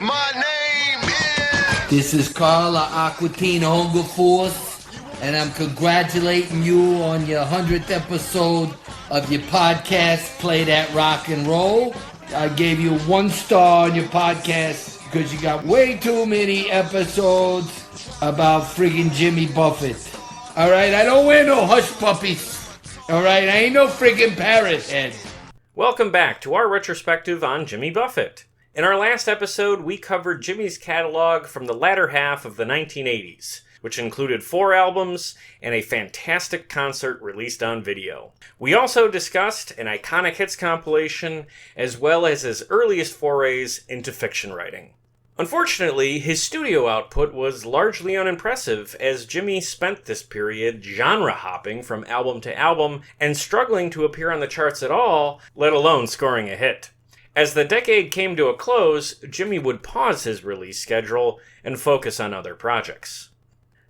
My name is... This is Carla Aquatine Hunger Force, and I'm congratulating you on your 100th episode of your podcast, Play That Rock and Roll. I gave you 1 star on your podcast because you got way too many episodes about friggin' Jimmy Buffett. All right, I don't wear no hush puppies. All right, I ain't no friggin' parrot head. Welcome back to our retrospective on Jimmy Buffett. In our last episode, we covered Jimmy's catalog from the latter half of the 1980s, which included 4 albums and a fantastic concert released on video. We also discussed an iconic hits compilation, as well as his earliest forays into fiction writing. Unfortunately, his studio output was largely unimpressive, as Jimmy spent this period genre-hopping from album to album and struggling to appear on the charts at all, let alone scoring a hit. As the decade came to a close, Jimmy would pause his release schedule and focus on other projects.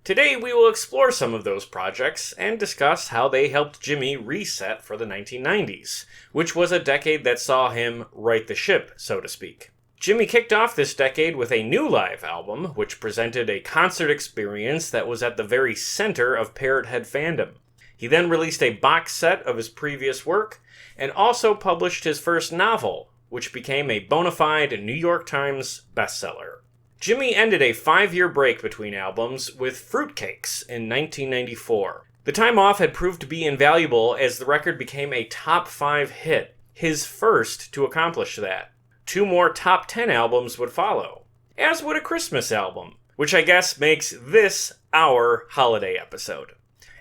Today, we will explore some of those projects and discuss how they helped Jimmy reset for the 1990s, which was a decade that saw him right the ship, so to speak. Jimmy kicked off this decade with a new live album, which presented a concert experience that was at the very center of Parrothead fandom. He then released a box set of his previous work, and also published his first novel, which became a bona fide New York Times bestseller. Jimmy ended a 5-year break between albums with Fruitcakes in 1994. The time off had proved to be invaluable as the record became a top 5 hit, his first to accomplish that. 2 more top 10 albums would follow, as would a Christmas album, which I guess makes this our holiday episode.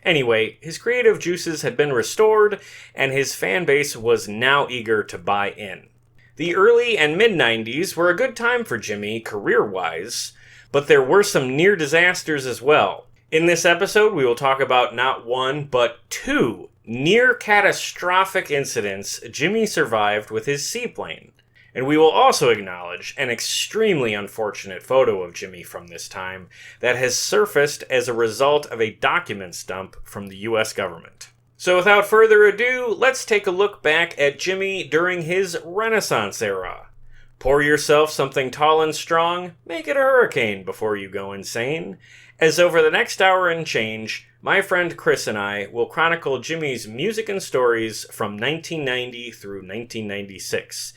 Anyway, his creative juices had been restored, and his fan base was now eager to buy in. The early and mid-90s were a good time for Jimmy career-wise, but there were some near disasters as well. In this episode, we will talk about not 1, but 2 near-catastrophic incidents Jimmy survived with his seaplane. And we will also acknowledge an extremely unfortunate photo of Jimmy from this time that has surfaced as a result of a documents dump from the US government. So without further ado, let's take a look back at Jimmy during his Renaissance era. Pour yourself something tall and strong, make it a hurricane before you go insane, as over the next hour and change, my friend Chris and I will chronicle Jimmy's music and stories from 1990 through 1996.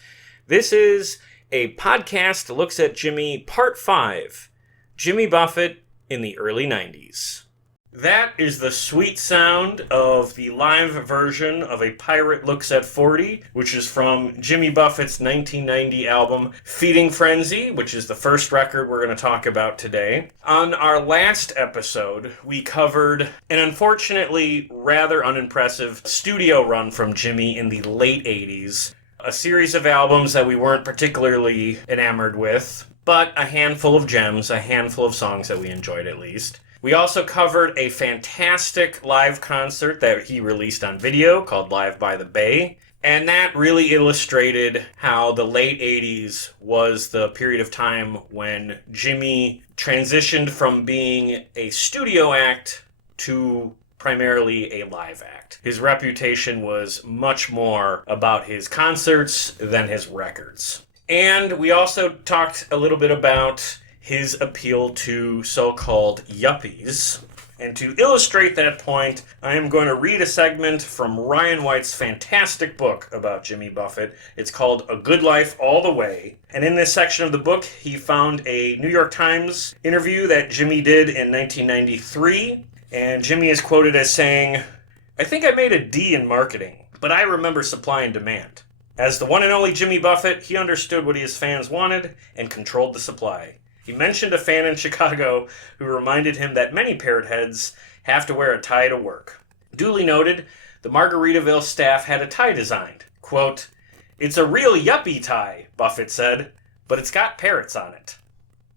This is a podcast that looks at Jimmy Part 5, Jimmy Buffett in the early 90s. That is the sweet sound of the live version of A Pirate Looks at 40, which is from Jimmy Buffett's 1990 album Feeding Frenzy, which is the first record we're going to talk about today. On our last episode, we covered an unfortunately rather unimpressive studio run from Jimmy in the late 80s. A series of albums that we weren't particularly enamored with, but a handful of gems, a handful of songs that we enjoyed at least. We also covered a fantastic live concert that he released on video called Live by the Bay, and that really illustrated how the late 80s was the period of time when Jimmy transitioned from being a studio act to primarily a live act. His reputation was much more about his concerts than his records. And we also talked a little bit about his appeal to so-called yuppies. And to illustrate that point, I am going to read a segment from Ryan White's fantastic book about Jimmy Buffett. It's called A Good Life All the Way. And in this section of the book, he found a New York Times interview that Jimmy did in 1993. And Jimmy is quoted as saying, "I think I made a D in marketing, but I remember supply and demand. As the one and only Jimmy Buffett, he understood what his fans wanted and controlled the supply. He mentioned a fan in Chicago who reminded him that many parrot heads have to wear a tie to work. Duly noted, the Margaritaville staff had a tie designed. Quote, 'It's a real yuppie tie,' Buffett said, 'but it's got parrots on it.'"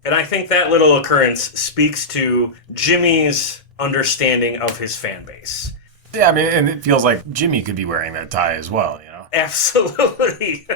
And I think that little occurrence speaks to Jimmy's understanding of his fan base. Yeah, I mean, and it feels like Jimmy could be wearing that tie as well, you know? Absolutely.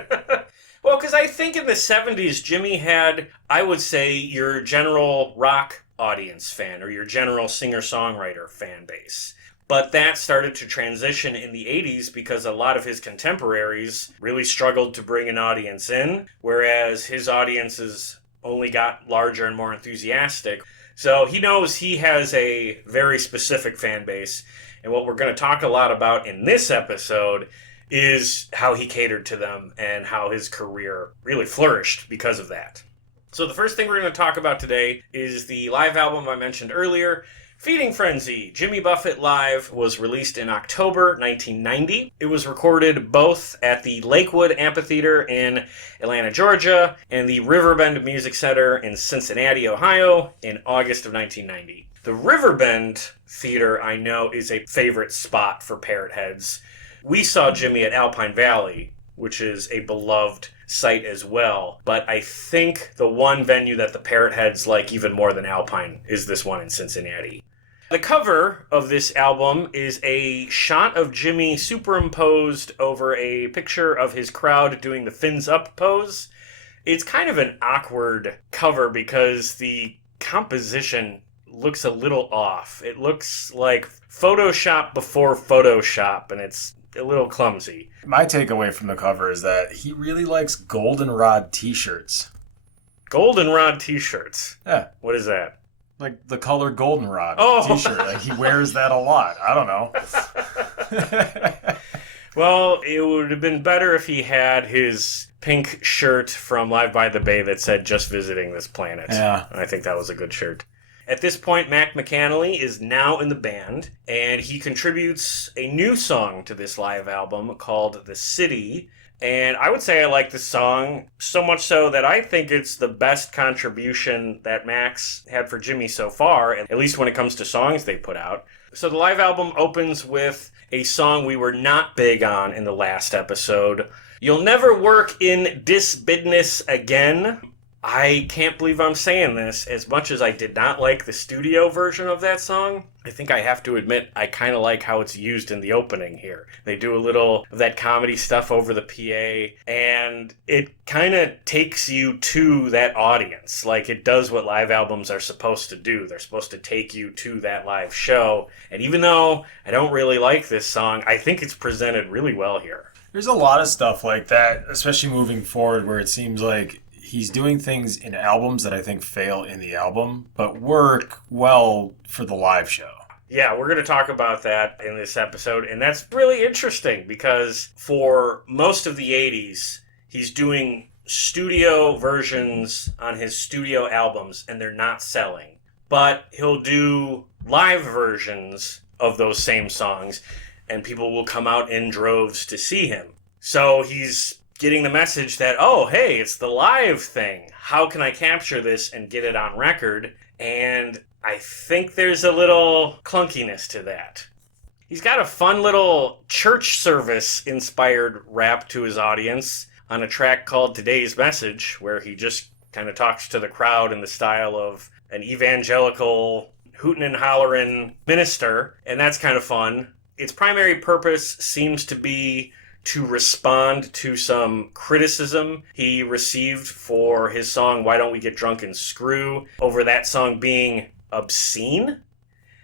Well, because I think in the 70s, Jimmy had, I would say, your general rock audience fan or your general singer-songwriter fan base. But that started to transition in the 80s because a lot of his contemporaries really struggled to bring an audience in, whereas his audiences only got larger and more enthusiastic. So he knows he has a very specific fan base. And what we're going to talk a lot about in this episode is how he catered to them and how his career really flourished because of that. So the first thing we're going to talk about today is the live album I mentioned earlier, Feeding Frenzy. Jimmy Buffett Live was released in October 1990. It was recorded both at the Lakewood Amphitheater in Atlanta, Georgia, and the Riverbend Music Center in Cincinnati, Ohio, in August of 1990. The Riverbend Theater, I know, is a favorite spot for Parrot Heads. We saw Jimmy at Alpine Valley, which is a beloved site as well. But I think the one venue that the Parrot Heads like even more than Alpine is this one in Cincinnati. The cover of this album is a shot of Jimmy superimposed over a picture of his crowd doing the fins up pose. It's kind of an awkward cover because the composition looks a little off. It looks like Photoshop before Photoshop, and it's a little clumsy. My takeaway from the cover is that he really likes goldenrod t-shirts. Goldenrod t-shirts? Yeah. What is that? Like the color goldenrod t-shirt. Like he wears that a lot. I don't know. Well, it would have been better if he had his pink shirt from Live by the Bay that said, "Just visiting this planet." Yeah. I think that was a good shirt. At this point, Mac McAnally is now in the band, and he contributes a new song to this live album called The City. And I would say I like the song so much so that I think it's the best contribution that Mac's had for Jimmy so far, at least when it comes to songs they put out. So the live album opens with a song we were not big on in the last episode, You'll Never Work in Dis Business Again. I can't believe I'm saying this. As much as I did not like the studio version of that song, I think I have to admit I kind of like how it's used in the opening here. They do a little of that comedy stuff over the PA, and it kind of takes you to that audience. Like it does what live albums are supposed to do. They're supposed to take you to that live show. And even though I don't really like this song, I think it's presented really well here. There's a lot of stuff like that, especially moving forward, where it seems like he's doing things in albums that I think fail in the album, but work well for the live show. Yeah, we're going to talk about that in this episode, and that's really interesting because for most of the 80s, he's doing studio versions on his studio albums, and they're not selling. But he'll do live versions of those same songs, and people will come out in droves to see him. So he's getting the message that, oh, hey, it's the live thing. How can I capture this and get it on record? And I think there's a little clunkiness to that. He's got a fun little church service-inspired rap to his audience on a track called Today's Message, where he just kind of talks to the crowd in the style of an evangelical hootin' and hollerin' minister, and that's kind of fun. Its primary purpose seems to be to respond to some criticism he received for his song Why Don't We Get Drunk and Screw, over that song being obscene.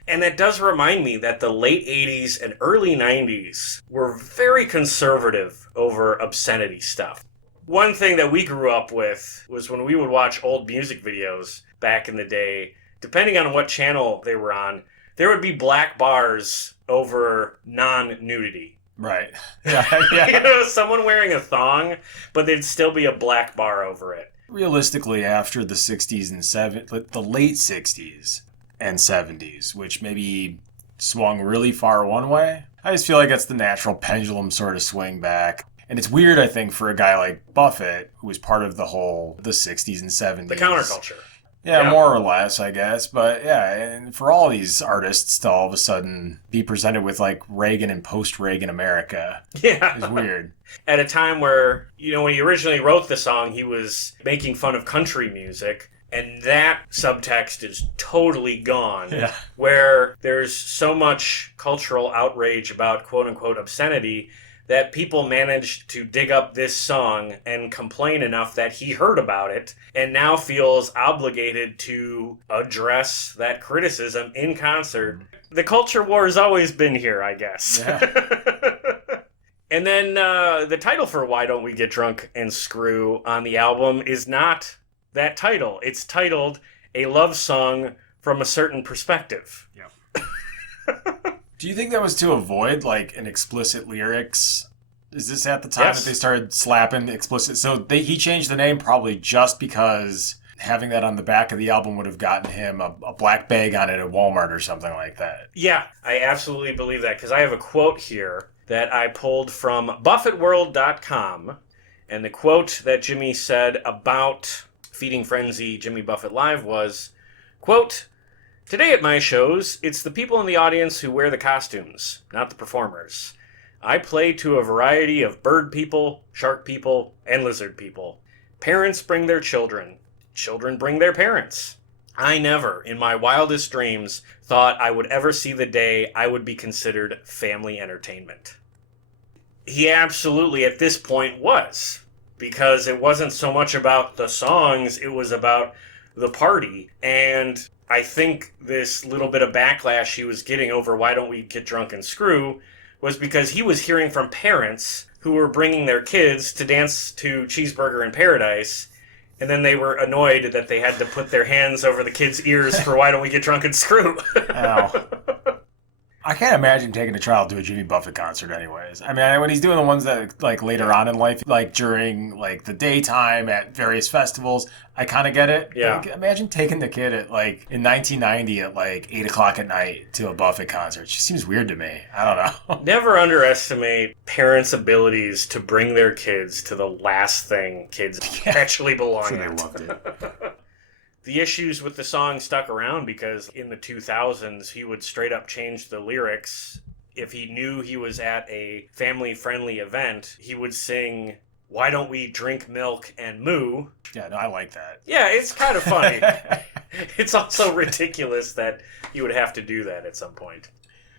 And that does remind me that the late 80s and early 90s were very conservative over obscenity stuff. One thing that we grew up with was when we would watch old music videos back in the day, depending on what channel they were on, there would be black bars over non-nudity. Right. Yeah. You know, someone wearing a thong, but there'd still be a black bar over it. Realistically, after the 60s and the late 60s and 70s, which maybe swung really far one way, I just feel like that's the natural pendulum sort of swing back. And it's weird, I think, for a guy like Buffett, who was part of the 60s and 70s. The counterculture. Yeah, more or less, I guess. But yeah, and for all these artists to all of a sudden be presented with like Reagan and post-Reagan America is weird. At a time where, you know, when he originally wrote the song, he was making fun of country music. And that subtext is totally gone. Yeah. Where there's so much cultural outrage about quote-unquote obscenity that people managed to dig up this song and complain enough that he heard about it and now feels obligated to address that criticism in concert. The culture war has always been here, I guess. Yeah. And then the title for Why Don't We Get Drunk and Screw on the album is not that title. It's titled A Love Song from a Certain Perspective. Yeah. Do you think that was to avoid like an explicit lyrics? Is this at the time that they started slapping explicit? So he changed the name probably just because having that on the back of the album would have gotten him a black bag on it at Walmart or something like that. Yeah, I absolutely believe that because I have a quote here that I pulled from BuffettWorld.com. And the quote that Jimmy said about Feeding Frenzy Jimmy Buffett Live was, quote, "Today at my shows, it's the people in the audience who wear the costumes, not the performers. I play to a variety of bird people, shark people, and lizard people. Parents bring their children. Children bring their parents. I never, in my wildest dreams, thought I would ever see the day I would be considered family entertainment." He absolutely, at this point, was. Because it wasn't so much about the songs, it was about the party. And I think this little bit of backlash he was getting over why don't we get drunk and screw was because he was hearing from parents who were bringing their kids to dance to Cheeseburger in Paradise, and then they were annoyed that they had to put their hands over the kids' ears for why don't we get drunk and screw. Ow. I can't imagine taking a child to a Jimmy Buffett concert anyways. I mean, when he's doing the ones that, like, later on in life, like, during, like, the daytime at various festivals, I kind of get it. Yeah. Like, imagine taking the kid at, like, in 1990 at, like, 8 o'clock at night to a Buffett concert. It just seems weird to me. I don't know. Never underestimate parents' abilities to bring their kids to the last thing kids actually belong So they at. loved it. The issues with the song stuck around because in the 2000s, he would straight up change the lyrics. If he knew he was at a family-friendly event, he would sing, "Why don't we drink milk and moo?" Yeah, no, I like that. Yeah, it's kind of funny. It's also ridiculous that you would have to do that at some point.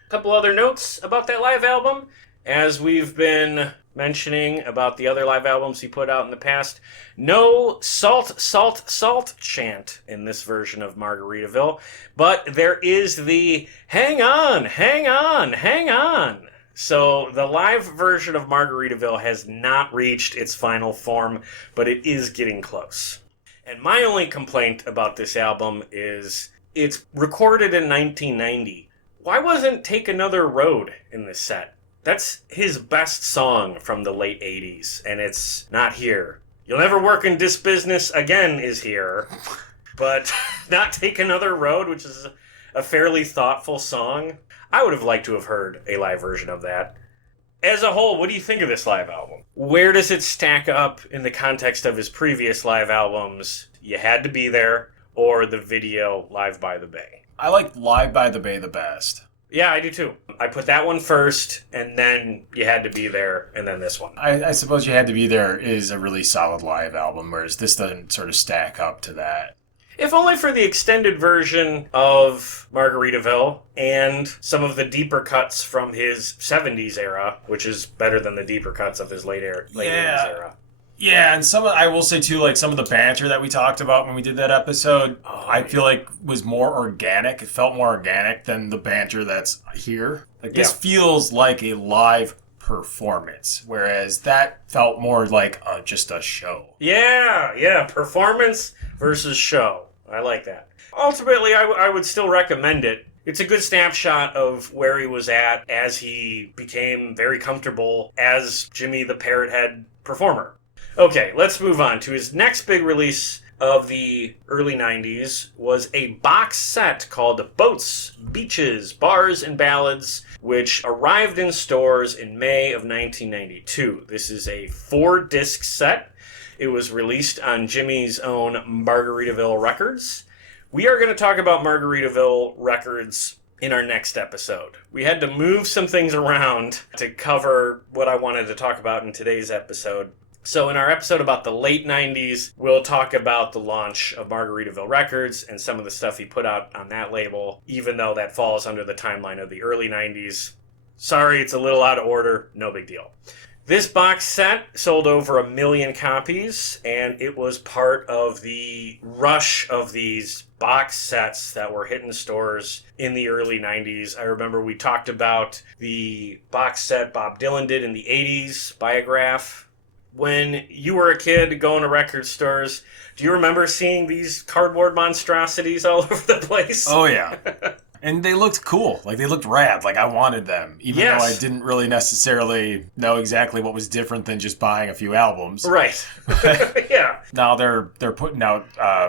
A couple other notes about that live album. As we've been mentioning about the other live albums he put out in the past, no salt, salt, salt chant in this version of Margaritaville, but there is the hang on, hang on, hang on. So the live version of Margaritaville has not reached its final form, but it is getting close. And my only complaint about this album is it's recorded in 1990. Why wasn't Take Another Road in this set? That's his best song from the late 80s, and it's not here. You'll Never Work in This Business Again is here, but not Take Another Road, which is a fairly thoughtful song. I would have liked to have heard a live version of that. As a whole, what do you think of this live album? Where does it stack up in the context of his previous live albums, You Had to Be There, or the video Live by the Bay? I like Live by the Bay the best. Yeah, I do too. I put that one first, and then You Had to Be There, and then this one. I suppose You Had to Be There is a really solid live album, whereas this doesn't sort of stack up to that. If only for the extended version of Margaritaville and some of the deeper cuts from his 70s era, which is better than the deeper cuts of his late 80s era. Yeah, and I will say too, like some of the banter that we talked about when we did that episode, I feel like was more organic. It felt more organic than the banter that's here. Like this feels like a live performance, whereas that felt more like just a show. Yeah, performance versus show. I like that. Ultimately, I would still recommend it. It's a good snapshot of where he was at as he became very comfortable as Jimmy the Parrothead performer. Okay, let's move on to his next big release of the early 90s was a box set called Boats, Beaches, Bars, and Ballads, which arrived in stores in May of 1992. This is a 4-disc set. It was released on Jimmy's own Margaritaville Records. We are going to talk about Margaritaville Records in our next episode. We had to move some things around to cover what I wanted to talk about in today's episode. So in our episode about the late 90s, we'll talk about the launch of Margaritaville Records and some of the stuff he put out on that label, even though that falls under the timeline of the early 90s. Sorry, it's a little out of order. No big deal. This box set sold over 1 million copies, and it was part of the rush of these box sets that were hitting stores in the early 90s. I remember we talked about the box set Bob Dylan did in the 80s, Biograph. when you were a kid going to record stores, do you remember seeing these cardboard monstrosities all over the place? Oh, yeah. And they looked cool. Like, they looked rad. Like, I wanted them. Even though I didn't really necessarily know exactly what was different than just buying a few albums. Right. Yeah. Now they're putting out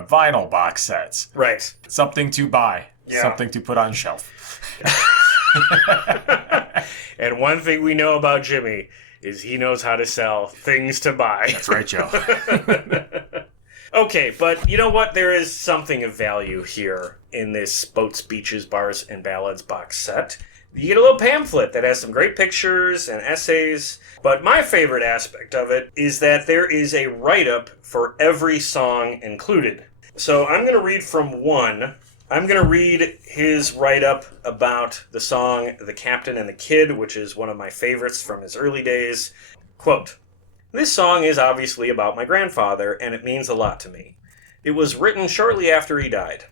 vinyl box sets. Right. Something to buy. Yeah. Something to put on shelf. And one thing we know about Jimmy is he knows how to sell things to buy. That's right, Joe. Okay, but you know what? There is something of value here in this Boats, Beaches, Bars, and Ballads box set. You get a little pamphlet that has some great pictures and essays, but my favorite aspect of it is that there is a write-up for every song included. So I'm going to read from one. I'm going to read his write-up about the song The Captain and the Kid, which is one of my favorites from his early days. Quote, "This song is obviously about my grandfather, and it means a lot to me. It was written shortly after he died.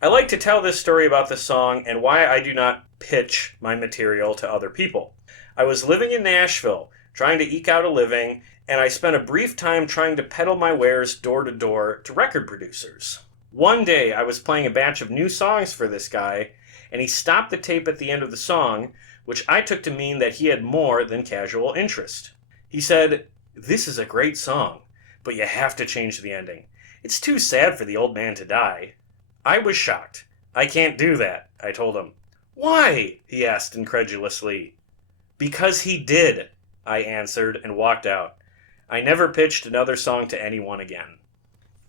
I like to tell this story about the song and why I do not pitch my material to other people. I was living in Nashville, trying to eke out a living, and I spent a brief time trying to peddle my wares door to door to record producers. One day, I was playing a batch of new songs for this guy, and he stopped the tape at the end of the song, which I took to mean that he had more than casual interest. He said, 'This is a great song, but you have to change the ending. It's too sad for the old man to die.' I was shocked. 'I can't do that,' I told him. 'Why?' he asked incredulously. 'Because he did,' I answered and walked out. I never pitched another song to anyone again."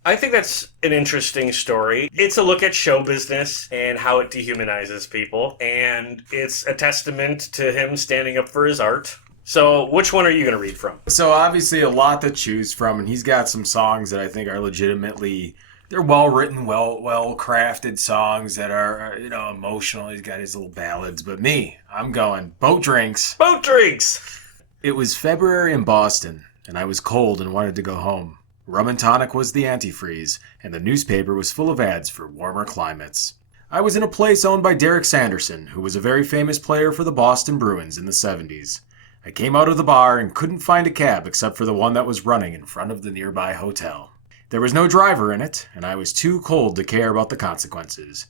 I think that's an interesting story. It's a look at show business and how it dehumanizes people, and it's a testament to him standing up for his art. So, which one are you going to read from? So, obviously, a lot to choose from, and he's got some songs that I think are legitimately, they're well-written, well-crafted songs that are, emotional. He's got his little ballads, but me, I'm going Boat Drinks. Boat Drinks! It was February in Boston, and I was cold and wanted to go home. Rum and tonic was the antifreeze, and the newspaper was full of ads for warmer climates. I was in a place owned by Derek Sanderson, who was a very famous player for the Boston Bruins in the 70s. I came out of the bar and couldn't find a cab except for the one that was running in front of the nearby hotel. There was no driver in it, and I was too cold to care about the consequences.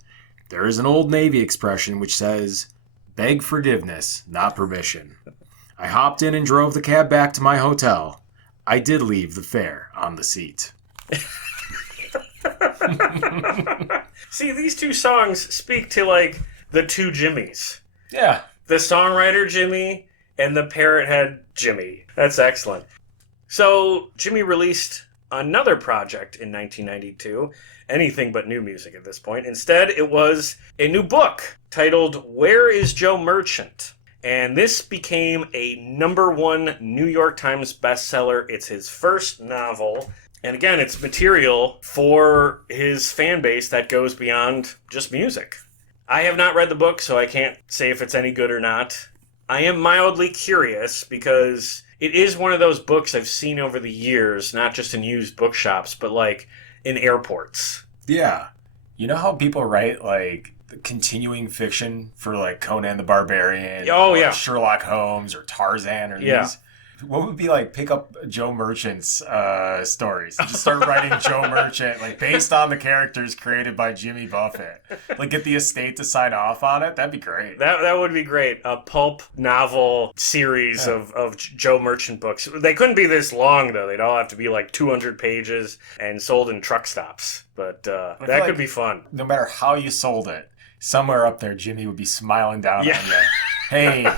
There is an old Navy expression which says, "Beg forgiveness, not permission." I hopped in and drove the cab back to my hotel. I did leave the fare on the seat. See, these two songs speak to, the two Jimmys. Yeah. The songwriter Jimmy and the parrot head Jimmy. That's excellent. So, Jimmy released another project in 1992. Anything but new music at this point. Instead, it was a new book titled Where is Joe Merchant? And this became a #1 New York Times bestseller. It's his first novel. And again, it's material for his fan base that goes beyond just music. I have not read the book, so I can't say if it's any good or not. I am mildly curious because it is one of those books I've seen over the years, not just in used bookshops, but in airports. Yeah. You know how people write continuing fiction for Conan the Barbarian, Sherlock Holmes or Tarzan or these? What would be pick up Joe Merchant's stories? Just start writing Joe Merchant based on the characters created by Jimmy Buffett. Get the estate to sign off on it. That'd be great. That would be great. A pulp novel series of Joe Merchant books. They couldn't be this long though. They'd all have to be 200 pages and sold in truck stops. But that could be fun. No matter how you sold it, somewhere up there, Jimmy would be smiling down on you. Hey.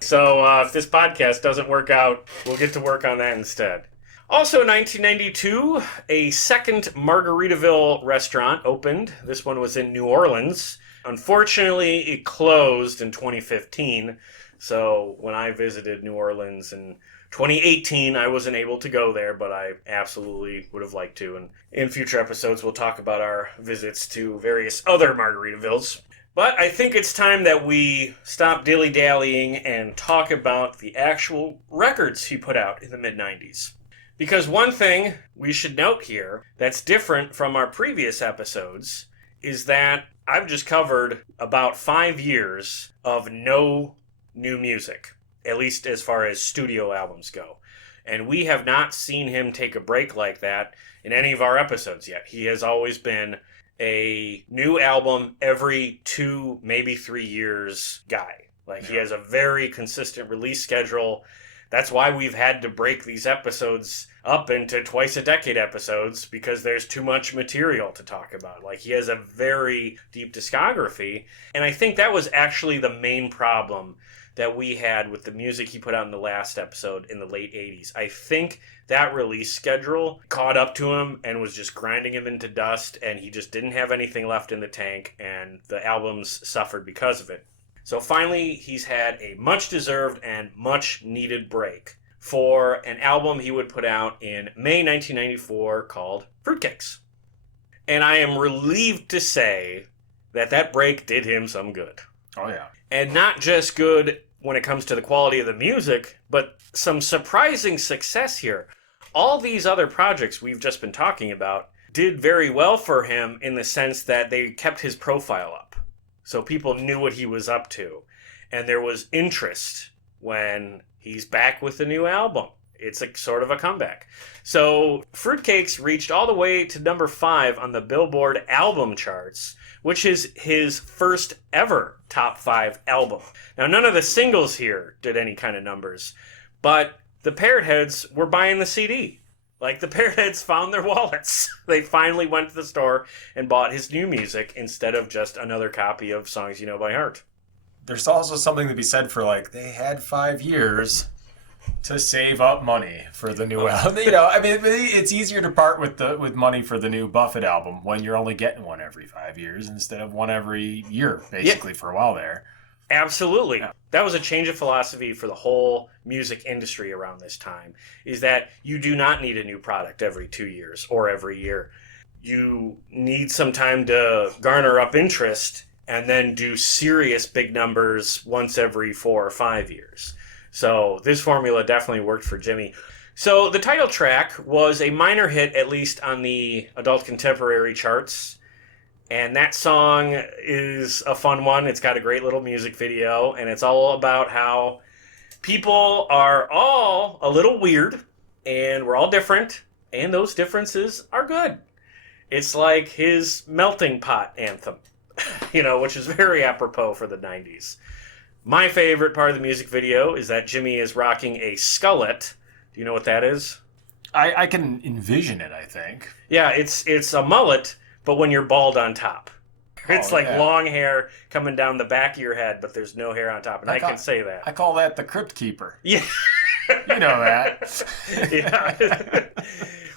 So if this podcast doesn't work out, we'll get to work on that instead. Also in 1992, a second Margaritaville restaurant opened. This one was in New Orleans. Unfortunately, it closed in 2015. So when I visited New Orleans in 2018, I wasn't able to go there, but I absolutely would have liked to. And in future episodes, we'll talk about our visits to various other Margaritavilles. But I think it's time that we stop dilly-dallying and talk about the actual records he put out in the mid-90s. Because one thing we should note here that's different from our previous episodes is that I've just covered about 5 years of no new music. at least as far as studio albums go. And we have not seen him take a break like that in any of our episodes yet. He has always been a new album every 2, maybe 3 years guy. Like, he has a very consistent release schedule. That's why we've had to break these episodes up into twice a decade episodes, because there's too much material to talk about. Like, he has a very deep discography. And I think that was actually the main problem that we had with the music he put out in the last episode in the late 80s. I think that release schedule caught up to him and was just grinding him into dust, and he just didn't have anything left in the tank, and the albums suffered because of it. So finally, he's had a much-deserved and much-needed break for an album he would put out in May 1994 called Fruitcakes. And I am relieved to say that that break did him some good. Oh, yeah. And not just good when it comes to the quality of the music, but some surprising success here. All these other projects we've just been talking about did very well for him in the sense that they kept his profile up. So people knew what he was up to. And there was interest when he's back with the new album. It's a sort of a comeback. So Fruitcakes reached all the way to number 5 on the Billboard album charts, which is his first ever top 5 album. Now, none of the singles here did any kind of numbers, but the Parrot Heads were buying the CD. Like, the Parrot Heads found their wallets. They finally went to the store and bought his new music instead of just another copy of Songs You Know by Heart. There's also something to be said for, like, they had 5 years to save up money for the new album. You know, I mean, it's easier to part with money for the new Buffett album when you're only getting one every 5 years instead of one every year, basically, for a while there. Absolutely. Yeah. That was a change of philosophy for the whole music industry around this time, is that you do not need a new product every 2 years or every year. You need some time to garner up interest and then do serious big numbers once every 4 or 5 years. So this formula definitely worked for Jimmy. So the title track was a minor hit, at least on the adult contemporary charts. And that song is a fun one. It's got a great little music video, and it's all about how people are all a little weird, and we're all different, and those differences are good. It's like his melting pot anthem, which is very apropos for the 90s. My favorite part of the music video is that Jimmy is rocking a skullet. Do you know what that is? I can envision it, I think. Yeah, it's a mullet, but when you're bald on top. It's long hair coming down the back of your head, but there's no hair on top. And I can say that. I call that the Crypt Keeper. Yeah. You know that. Yeah.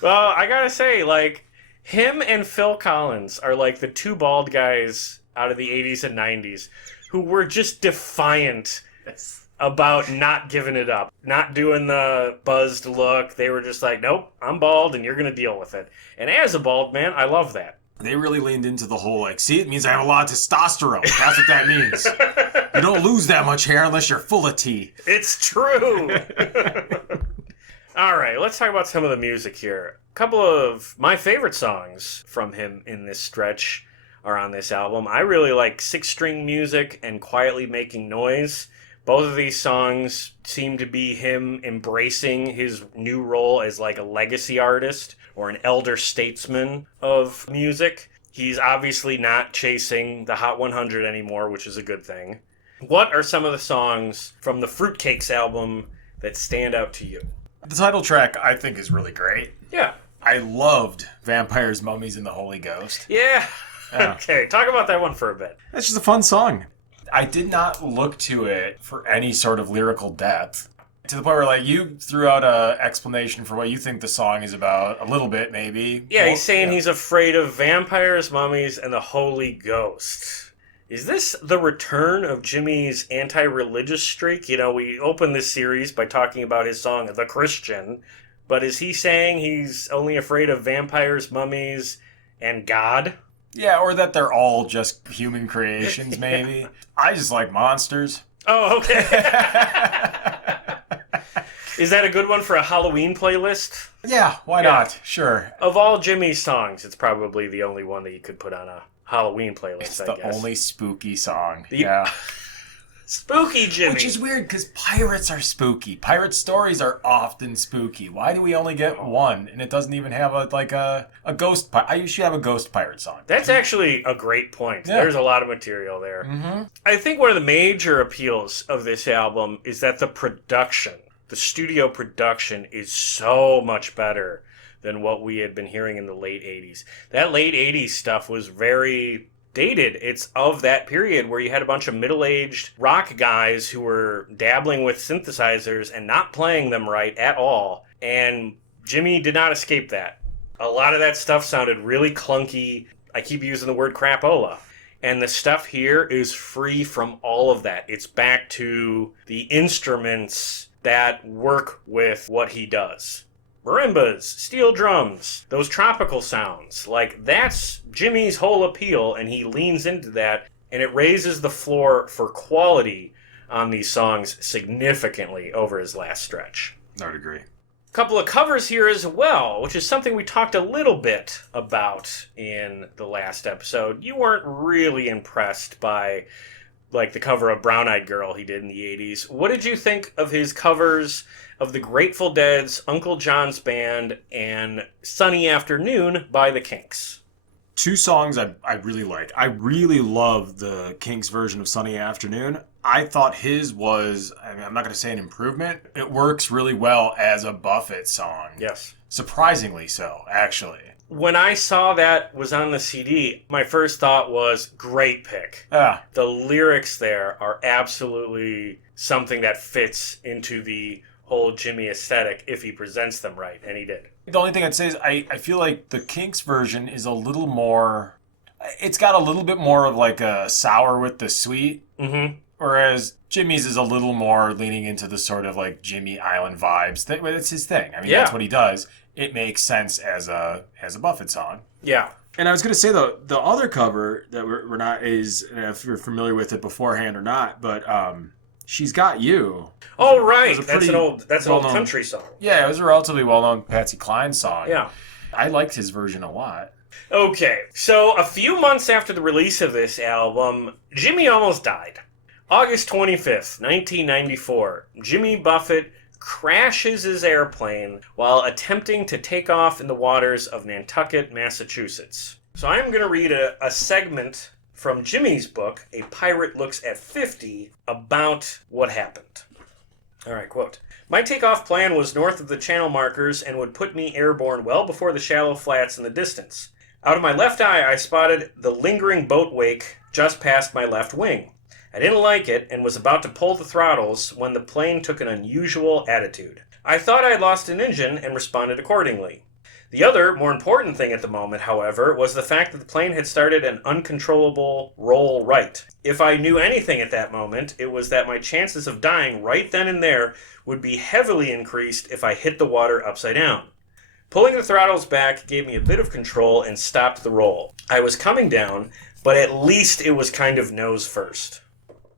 Well, I gotta say, like, him and Phil Collins are like the two bald guys out of the 80s and 90s who were just defiant about not giving it up, not doing the buzzed look. They were just like, nope, I'm bald and you're going to deal with it. And as a bald man, I love that. They really leaned into the whole, see, it means I have a lot of testosterone. That's what that means. You don't lose that much hair unless you're full of tea. It's true. All right, let's talk about some of the music here. A couple of my favorite songs from him in this stretch are on this album. I really like Six String Music and Quietly Making Noise. Both of these songs seem to be him embracing his new role as like a legacy artist or an elder statesman of music. He's obviously not chasing the Hot 100 anymore, which is a good thing. What are some of the songs from the Fruitcakes album that stand out to you? The title track, I think, is really great. Yeah. I loved Vampires, Mummies, and the Holy Ghost. Yeah. Okay, talk about that one for a bit. It's just a fun song. I did not look to it for any sort of lyrical depth. To the point where, you threw out an explanation for what you think the song is about, a little bit, maybe. Yeah, he's saying he's afraid of vampires, mummies, and the Holy Ghost. Is this the return of Jimmy's anti-religious streak? We opened this series by talking about his song, The Christian. But is he saying he's only afraid of vampires, mummies, and God? Yeah, or that they're all just human creations, maybe. I just like monsters. Oh, okay. Is that a good one for a Halloween playlist? Yeah, why not? Sure. Of all Jimmy's songs, it's probably the only one that you could put on a Halloween playlist, It's the only spooky song. Yeah. Spooky Jimmy. Which is weird because pirates are spooky. Pirate stories are often spooky. Why do we only get one and it doesn't even have a ghost pirate? I should have a ghost pirate song. That's actually a great point. Yeah. There's a lot of material there. Mm-hmm. I think one of the major appeals of this album is that the studio production is so much better than what we had been hearing in the late 80s. That late 80s stuff was very dated. It's of that period where you had a bunch of middle-aged rock guys who were dabbling with synthesizers and not playing them right at all. And Jimmy did not escape that. A lot of that stuff sounded really clunky. I keep using the word crapola. And the stuff here is free from all of that. It's back to the instruments that work with what he does. Marimbas, steel drums, those tropical sounds. Like, that's Jimmy's whole appeal, and he leans into that, and it raises the floor for quality on these songs significantly over his last stretch. I would agree. A couple of covers here as well, which is something we talked a little bit about in the last episode. You weren't really impressed by, like, the cover of Brown Eyed Girl he did in the 80s. What did you think of his covers of the Grateful Dead's Uncle John's Band and Sunny Afternoon by the Kinks? Two songs I really like. I really love the Kinks version of Sunny Afternoon. I thought his was, I'm not going to say an improvement. It works really well as a Buffett song. Yes. Surprisingly so, actually. When I saw that was on the CD, my first thought was, great pick. Yeah. The lyrics there are absolutely something that fits into the whole Jimmy aesthetic if he presents them right, and he did. The only thing I'd say is I feel like the Kinks version is a little more, it's got a little bit more of like a sour with the sweet, whereas Jimmy's is a little more leaning into the sort of like Jimmy Island vibes. That's his thing. I mean, that's what he does. It makes sense as a Buffett song. Yeah. And I was going to say, though, the other cover that we're not is, if you're familiar with it beforehand or not, but She's Got You. Oh, right. That's an old country song. Yeah, it was a relatively well-known Patsy Cline song. Yeah. I liked his version a lot. Okay, so a few months after the release of this album, Jimmy almost died. August 25th, 1994, Jimmy Buffett crashes his airplane while attempting to take off in the waters of Nantucket, Massachusetts. So I'm going to read a segment from Jimmy's book, A Pirate Looks at 50, about what happened. All right, quote. My takeoff plan was north of the channel markers and would put me airborne well before the shallow flats in the distance. Out of my left eye, I spotted the lingering boat wake just past my left wing. I didn't like it and was about to pull the throttles when the plane took an unusual attitude. I thought I had lost an engine and responded accordingly. The other, more important thing at the moment, however, was the fact that the plane had started an uncontrollable roll right. If I knew anything at that moment, it was that my chances of dying right then and there would be heavily increased if I hit the water upside down. Pulling the throttles back gave me a bit of control and stopped the roll. I was coming down, but at least it was kind of nose first.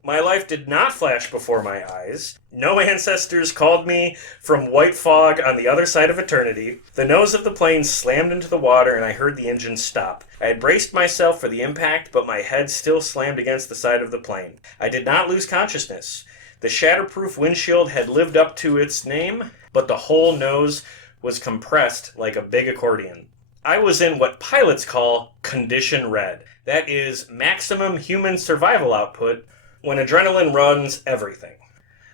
My life did not flash before my eyes. No ancestors called me from white fog on the other side of eternity. The nose of the plane slammed into the water and I heard the engine stop. I had braced myself for the impact, but my head still slammed against the side of the plane. I did not lose consciousness. The shatterproof windshield had lived up to its name, but the whole nose was compressed like a big accordion. I was in what pilots call condition red. That is maximum human survival output when adrenaline runs everything.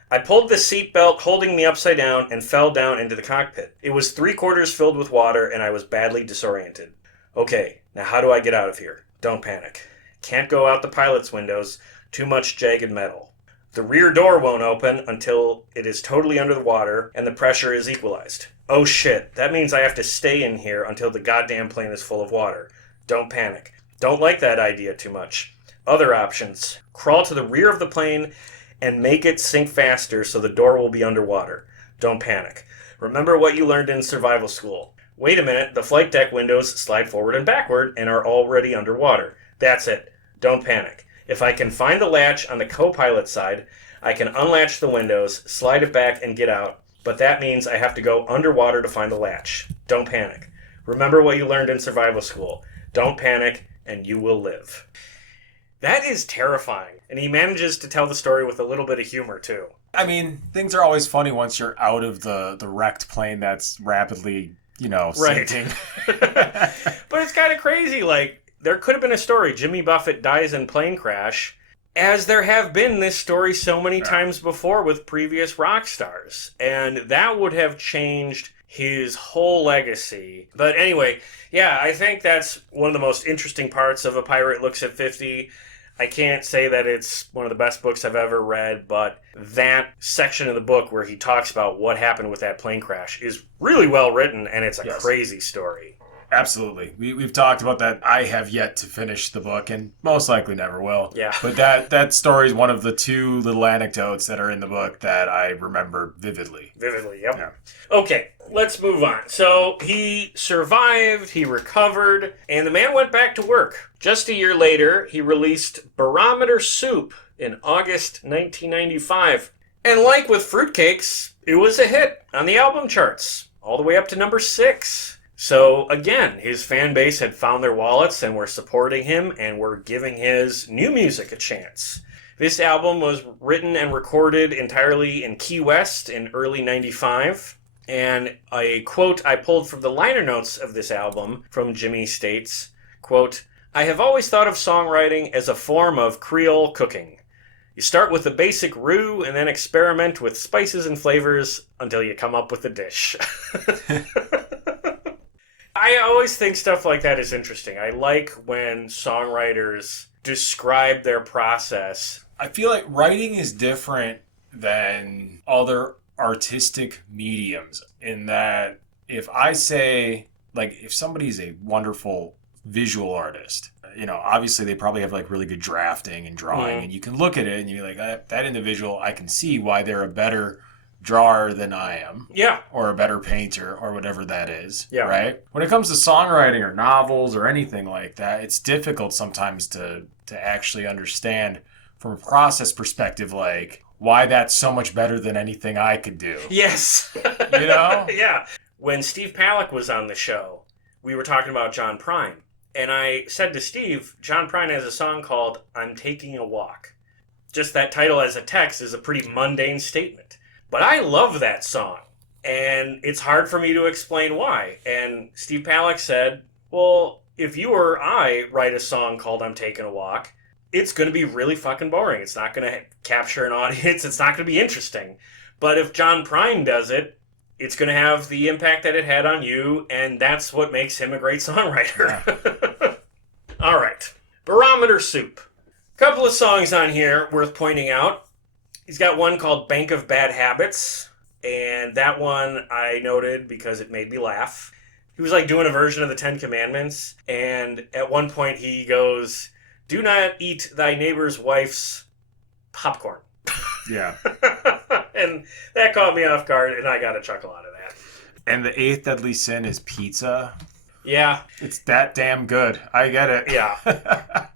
I pulled the seatbelt holding me upside down and fell down into the cockpit. It was 3/4 filled with water and I was badly disoriented. Okay, now how do I get out of here? Don't panic. Can't go out the pilot's windows. Too much jagged metal. The rear door won't open until it is totally under the water and the pressure is equalized. Oh shit, that means I have to stay in here until the goddamn plane is full of water. Don't panic. Don't like that idea too much. Other options. Crawl to the rear of the plane and make it sink faster so the door will be underwater. Don't panic. Remember what you learned in survival school. Wait a minute, the flight deck windows slide forward and backward and are already underwater. That's it. Don't panic. If I can find the latch on the co-pilot side, I can unlatch the windows, slide it back, and get out. But that means I have to go underwater to find the latch. Don't panic. Remember what you learned in survival school. Don't panic, and you will live. That is terrifying. And he manages to tell the story with a little bit of humor, too. I mean, things are always funny once you're out of the wrecked plane that's rapidly, sinking. But it's kind of crazy. Like, there could have been a story. Jimmy Buffett dies in plane crash, as there have been this story so many times before with previous rock stars. And that would have changed his whole legacy. But anyway, yeah, I think that's one of the most interesting parts of A Pirate Looks at 50. I can't say that it's one of the best books I've ever read, but that section of the book where he talks about what happened with that plane crash is really well written, and it's a crazy story. Absolutely. We've talked about that. I have yet to finish the book, and most likely never will. Yeah. But that story is one of the two little anecdotes that are in the book that I remember vividly. Vividly, yep. Yeah. Okay, let's move on. So he survived, he recovered, and the man went back to work. Just a year later, he released Barometer Soup in August 1995. And like with Fruitcakes, it was a hit on the album charts, all the way up to number 6. So again, his fan base had found their wallets and were supporting him and were giving his new music a chance. This album was written and recorded entirely in Key West in early 95. And a quote I pulled from the liner notes of this album from Jimmy states, quote, "I have always thought of songwriting as a form of Creole cooking. You start with the basic roux and then experiment with spices and flavors until you come up with a dish." I always think stuff like that is interesting. I like when songwriters describe their process. I feel like writing is different than other artistic mediums in that if I say, like, if somebody's a wonderful visual artist, obviously they probably have like really good drafting and drawing, and you can look at it and you're like, that individual, I can see why they're a better drawer than I am. Yeah. Or a better painter or whatever that is. Yeah. Right? When it comes to songwriting or novels or anything like that, it's difficult sometimes to actually understand from a process perspective, like, why that's so much better than anything I could do. Yes. Yeah. When Steve Palick was on the show, we were talking about John Prine. And I said to Steve, John Prine has a song called I'm Taking a Walk. Just that title as a text is a pretty mundane statement. But I love that song, and it's hard for me to explain why. And Steve Palick said, well, if you or I write a song called I'm Taking a Walk, it's going to be really fucking boring. It's not going to capture an audience. It's not going to be interesting. But if John Prine does it, it's going to have the impact that it had on you, and that's what makes him a great songwriter. Yeah. All right. Barometer Soup. Couple of songs on here worth pointing out. He's got one called Bank of Bad Habits, and that one I noted because it made me laugh. He was like doing a version of the Ten Commandments, and at one point he goes, "Do not eat thy neighbor's wife's popcorn." Yeah. And that caught me off guard, and I got a chuckle out of that. And the 8th deadly sin is pizza. Yeah. It's that damn good. I get it. Yeah.